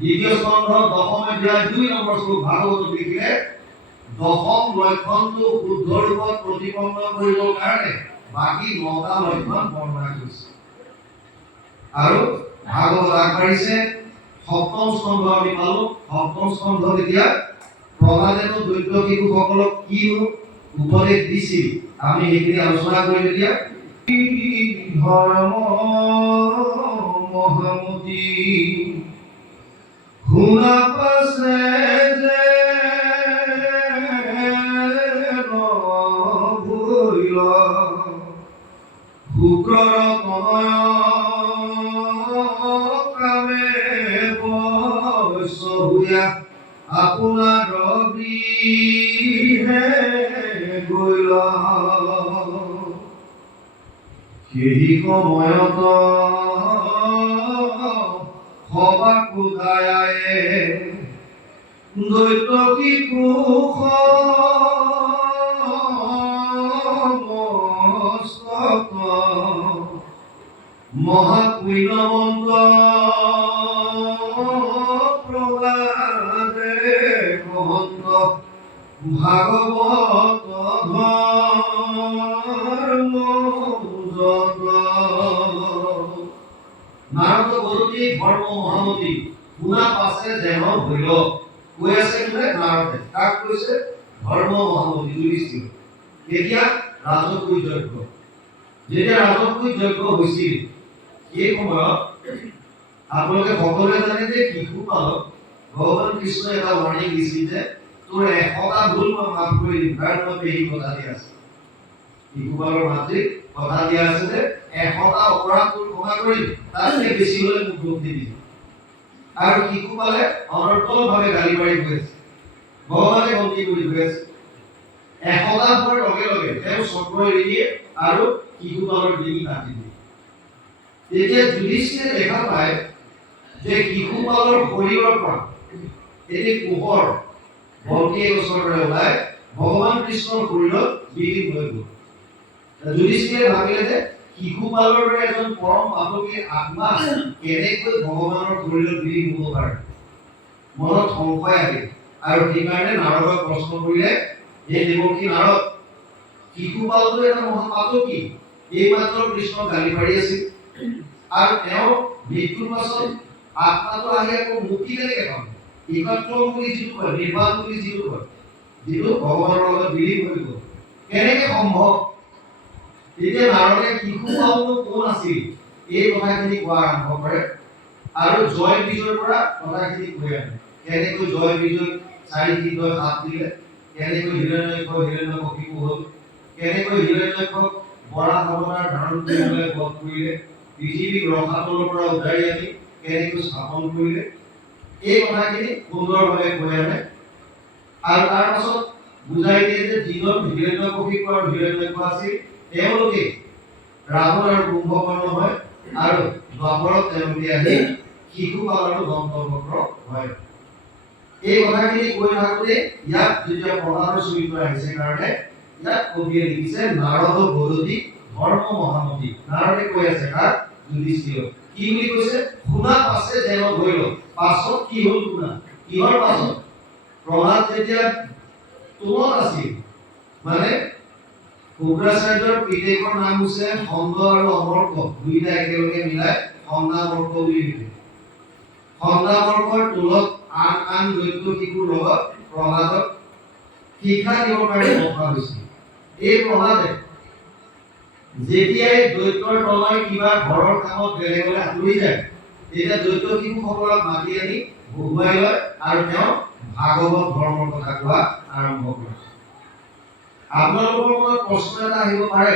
দ্বিতীয় স্কন্ধ দশম অধ্যায় 2 নম্বৰ শ্লোক ভাগৱত লিখিলে দশম লক্ষণটো শুদ্ধ ৰূপত প্ৰতিপন্ন কৰিবৰ কাৰণে বাকি 9টা লক্ষণ বৰ্ণনা কৰিছে আৰু ভাগৱত আগবাঢ়িছে সপ্তম স্কন্ধ আমি পালো সপ্তম স্কন্ধ এতিয়া প্ৰহ্লাদেৱ দৈত্য শিশুসকলক কি উপদেশ দিছিল আমি এইখিনি আলোচনা কৰিম এতিয়া ধৰ্ম মহামতি শুনা পাছে যে নভৈল শুক্ৰৰ তনয় কামে বৈশ্বহুয়া আপোনাৰ গৃহে গৈল সেই সময়ত সবাকো দায়ায়ে দৈত্য শিশু মস্তক মহাপুণ্যবন্ত প্ৰহ্লাদে মহন্ত ভাগৱত ধৰ্ম নাৰদ গৰুতি ধৰ্ম মহামতি শুনা পাছে যেন হইল কৈ আছে কোনে নাৰদে কাক কৈছে ধৰ্ম মহামতি যুধিষ্ঠিৰ এতিয়া ৰাজকীয় যজ্ঞ যেতিয়া ৰাজকীয় যজ্ঞ হৈছিল এই সময়ত আপোনালোকে সকলোৱে জানে যে শিশুপালক ভগৱান কৃষ্ণ এটা ৱাৰ্ণিং দিছিল যে তোৰ 100টা ভুল মই মাফ কৰি দিম কাৰণ মই এই কথা দি আছে শিশুপালৰ মাতৃক কথা দিয়া আছে যে 100টা অপৰাধ তোৰ ক্ষমা কৰিম তাতকে বেছি হলে মোক দুখ দিবি আৰু শিশুপালে অনৰ্থকভাৱে গালি মাৰি গৈ আছে ভগৱানে গন্তি কৰি গৈ আছে 100টা হোৱাৰ লগে লগে তেওঁ চক্ৰ এৰি দিয়ে আৰু শিশুপালৰ ডিঙি কাটি দিয়ে তেতিয়া যুধিষ্ঠিৰে দেখা পায় যে শিশুপালৰ শৰীৰৰ পৰা এটি পোহৰ বন্তিয়ে ওচৰলৈ ওলাই ভগৱান কৃষ্ণৰ শৰীৰত বিলীন হৈ গ'ল যুধিষ্ঠিৰে ভাবিলে যে শিশুপালৰ দৰে এজন পৰম পাতকীৰ আত্মা কেনেকৈ ভগৱানৰ শৰীৰত বিলীন হ'ব পাৰে মনত সংশয় আহিল আৰু সেইকাৰণে নাৰদক প্ৰশ্ন কৰিলে যে দেৱকী নাৰদ শিশুপালটো এটা মহা পাতকী এইমাত্ৰ কৃষ্ণক গালি পাৰি আছিল আৰু তেওঁ মৃত্যুৰ পাছত আত্মাটো আহি আকৌ মুক্তি কেনেকৈ পাব একত্ৰ বুলি যিটো কয় নিৰ্বাণ বুলি যিটো কয় যিটো ভগৱানৰ লগত বিলীন হৈ গ'ল কেনেকৈ সম্ভৱ তেতিয়া নাৰদে শিশুপালটো কোন আছিল এই কথাখিনি কোৱা আৰম্ভ কৰে আৰু জয় বিজয়ৰ পৰা কথাখিনি কৈ আনে কেনেকৈ জয় বিজয় 4 দিনৰ হাত দিলে কেনেকৈ হিৰণ্যকশিপু হ'ল কেনেকৈ হিৰণ্যকশিপুক বৰাহ অৱতাৰ ধাৰণ কৰিবলৈ বধ কৰিলে পৃথিৱীক ৰসাতলৰ পৰা উদ্ধাৰি আনি কেনেকৈ স্থাপন কৰিলে এই কথাখিনি সুন্দৰভাৱে কৈ আনে আৰু তাৰ পাছত বুজাই দিয়ে যে যিজন হিৰণ্যকশিপু আৰু হিৰণ্যকশিপু আছিল তেওঁলোকে ৰাৱণ আৰু কুম্ভকৰ্ণ হয় আৰু দ্বাপৰত তেওঁলোকে আহি শিশুপালৰো দন্তবক্ৰ হয় এই কথাখিনি কৈ থাকোঁতে ইয়াত যেতিয়া প্ৰহ্লাদৰ চৰিত্ৰ আহিছে কাৰণে ইয়াত কবিয়ে লিখিছে নাৰদ গৰুতি ধৰ্ম মহামতি নাৰদে কৈ আছে কাক যুধিষ্ঠিৰ কি বুলি কৈছে শুনা পাছে যেন হইল পাছত কি হ'ল শুনা কিহৰ পাছত প্ৰহ্লাদ যেতিয়া তুলত আছিল মানে শুক্ৰাচাৰ্যৰ পিতেকৰ নাম হৈছে খণ্ড আৰু অমৰ্ক দুইটা একেলগে মিলাই খণ্ডামৰ্ক বুলি লিখে খণ্ডামৰ্কৰ তুলত আন দৈত্য শিশুৰ লগত প্ৰহ্লাদক শিক্ষা দিবৰ কাৰণে পঠোৱা হৈছিল এই প্ৰহ্লাদে যেতিয়াই দৈত্যৰ তলয় কিবা ঘৰৰ কামত বেলেগলৈ আঁতৰি যায় তেতিয়া দৈত্য শিশুসকলক মাতি আনি বহুৱাই লয় আৰু তেওঁ ভাগৱত ধৰ্মৰ কথা কোৱা আৰম্ভ কৰে আপোনালোকৰ মনত প্ৰশ্ন এটা আহিব পাৰে